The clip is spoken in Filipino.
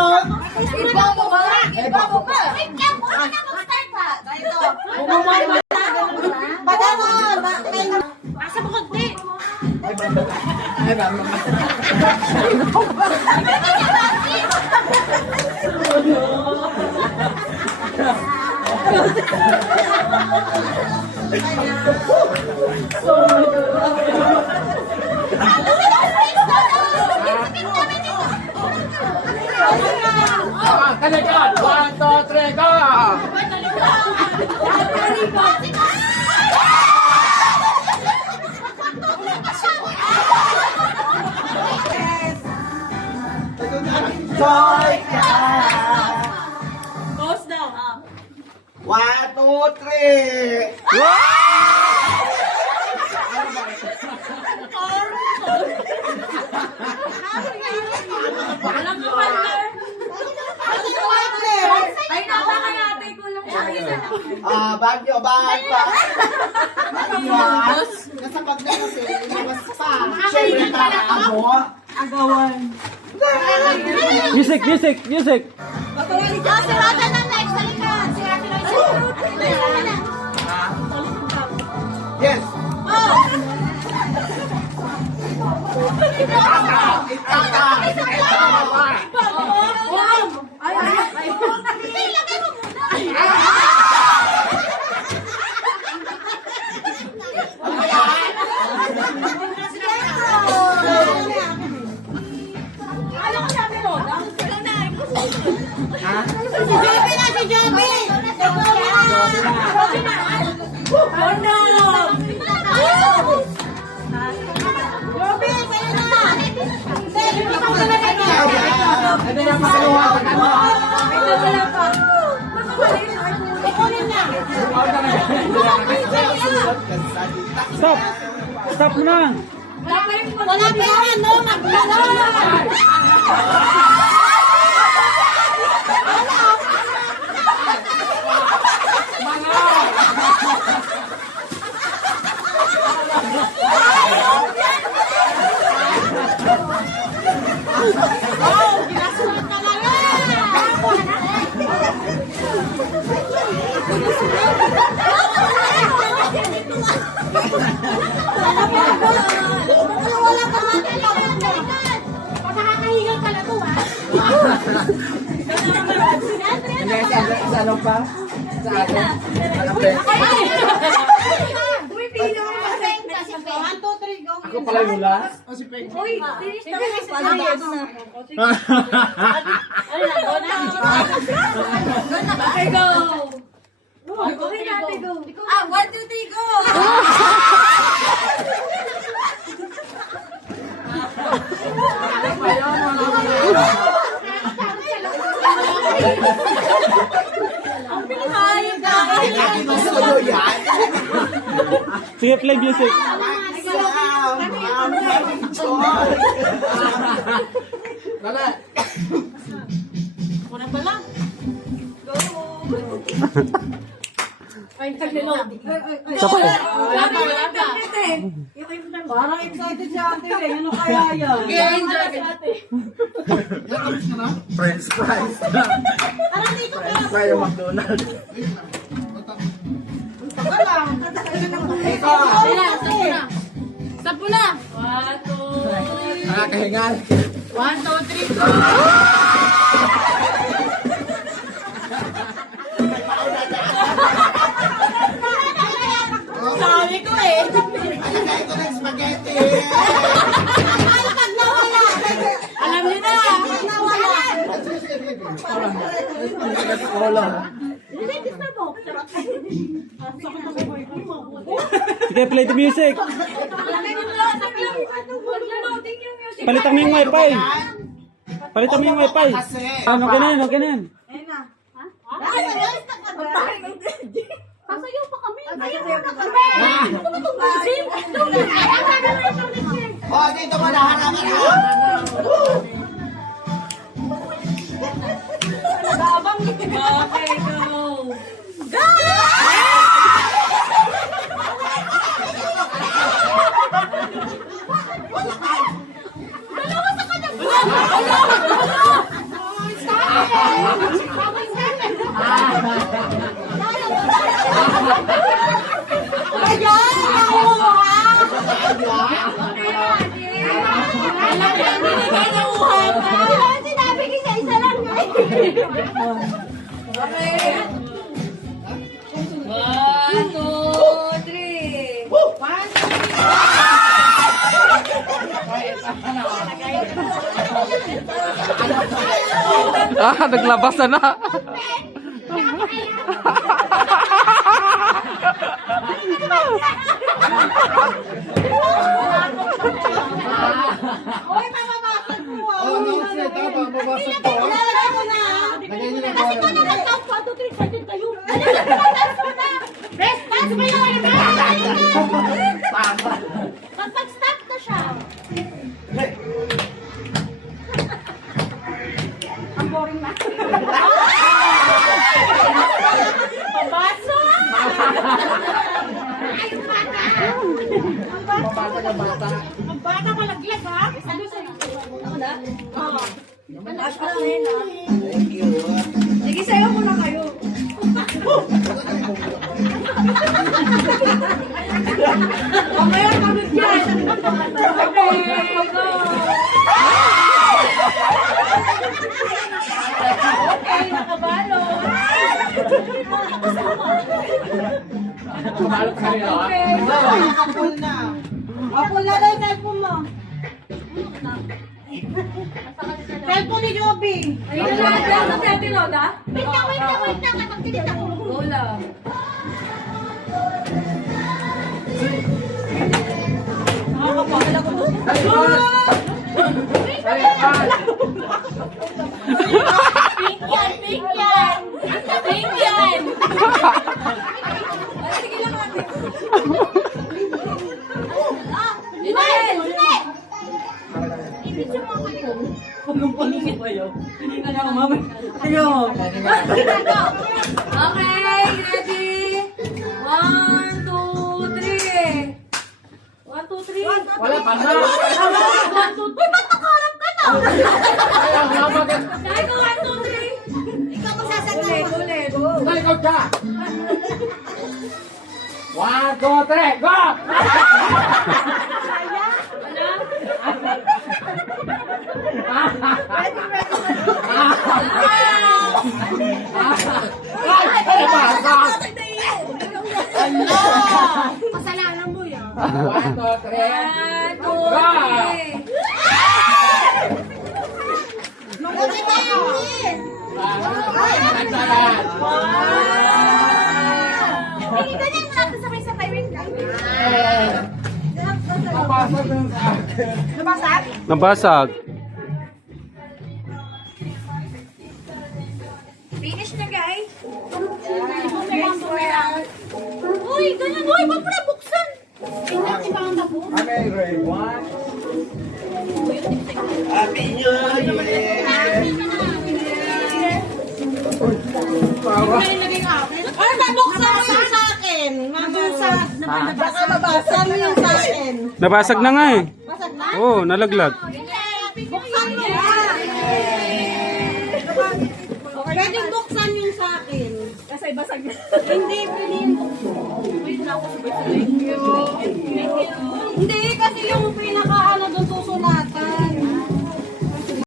meron. Iba mo ba? Iba mo ba? Wait lang, huwag na mag-start ha. Ganito. Padano. Asa mo konti? Ay, mama. Kalikan! 1, 2, 3, go! Joy ka! Pause daw. 1, 2, 3! Alam mo, partner. Ay, napakayate ko lang siya. Bagyo, bagyo. Nasa pagda kasi, inawas pa. Siyempre, para ako. Agawan. Music, music, music. Si Rata na next. Halika. Si Rata na next. Yes. Si Joby na, si Joby! Oh no! Joby, kayo na! Hindi pa wala na ito! Ano yung makaluwa? Ito wala pa! Ikunin na! Stop. Stop mo na. Wala pa yan, no? Magdala! Oh, ginasulat ka lang wala ka nakakahigal ka na to, ha? Hindi, sa ano pa? Sa atin? Ano pa? Pumipilo ka kasi. 1, 2, 3, go. Ako pala yung last? O si Peng? Uy, finish na lang. Pala na. Ano na, go na. Okay, go. Okay na, ate, go. 1, 2, 3, go. Ang pinakain ka. Lagi mo sa ulo yan. Sige, play music. I'm having joy. Wala. Una pa lang. Go. Ay, nag-load. Isa pa. Wala ka. Parang excited si ate eh. Ano kaya yan? Enjoy ka ate. French fries. Parang dito ka. French fries yung McDonald's. Ito. Sampu na. 1, 2, 3. Nakakahingal. 1, 2, 3, go! Sabi ko eh. Alagay ko ng spaghetti. Ano pag nawala? Alam niyo na. Pag nawala. Wala. Sige, play the music. Magla-loading yung music. Palitan mo yung wifi. Palitan mo yung wifi. Kasi. Ano ka na yan, okay na yan. Pasayaw pa kami. Pasayaw pa kami. Oh, dito mo na. Harap ka na. Babang. Okay, go. Go! Dalawa sa kanya. Sinabi ko sa isa lang. Okay. 1, 2, 3. Naglabas na. Uy, mamabasag mo. Oh, no, siya, tama, mabasag ko. Ilalagay mo na. Lagay niyo na Kasi yung kung bola. nag-count 1, 2, 3, excited kayo. Dance mo na. Rest, dance mo na. Kapag stop na siya. Ang boring na. Papasok! Ayun bata! Mabasag ang bata. Ang bata malaglag ha? Ano sa'yo? Ako na? Oo. Malakas ka rin ha? Thank you. Sige, sa'yo muna kayo. Mamaya kami dyan. Okay, go. Okay, nakabalo. Kumalot ka rin, ah. Okay. Apple na. Apple na lang yung cellphone mo. Cellphone ni Joby. Ayun na lahat lang sa Ate Loda. Wait lang. Kapag-tilit ako. Go lang. Nakakapakal ako doon. Pink yan. Pink yan. Ay, sige lang ate. Jinel! Ibig mo kayo. Paglumpalong mo kayo. Hindi na lang mama. Sige mo. Okay, ready? 1, 2, 3. 1, 2, 3. Wala pa na. 1, 2, 3. Uy, ba't nakaharap ka na? Dahil ko 1, 2, 3. Ikaw magsasagot. Ulit. Dali, ikaw ka. 1, 2, 3, go! Kasalanan mo yan. 1, 2, 1, 2, 3. 3. Bakit tayo din? Hindi ka lang natin sabay-sabay rin lang. Napasok na sa akin. Nabasag? Nabasag. Finish na guys. Uy, ganun. Uy, ba't mo nabuksan? Tingnan si Panda po. Okay, grade 1. Happy New Year! Ay, nabuksan mo yung sa akin. Baka mabasa mo yung sa akin. Nabasag na nga eh. Basag na? Oo, nalaglag. Buksan mo na. Pwedeng buksan yung sa akin. Kasi basag na. Hindi, pwede yung buksan. Wait na ako sabay-sabay. Hindi, kasi yung pinaka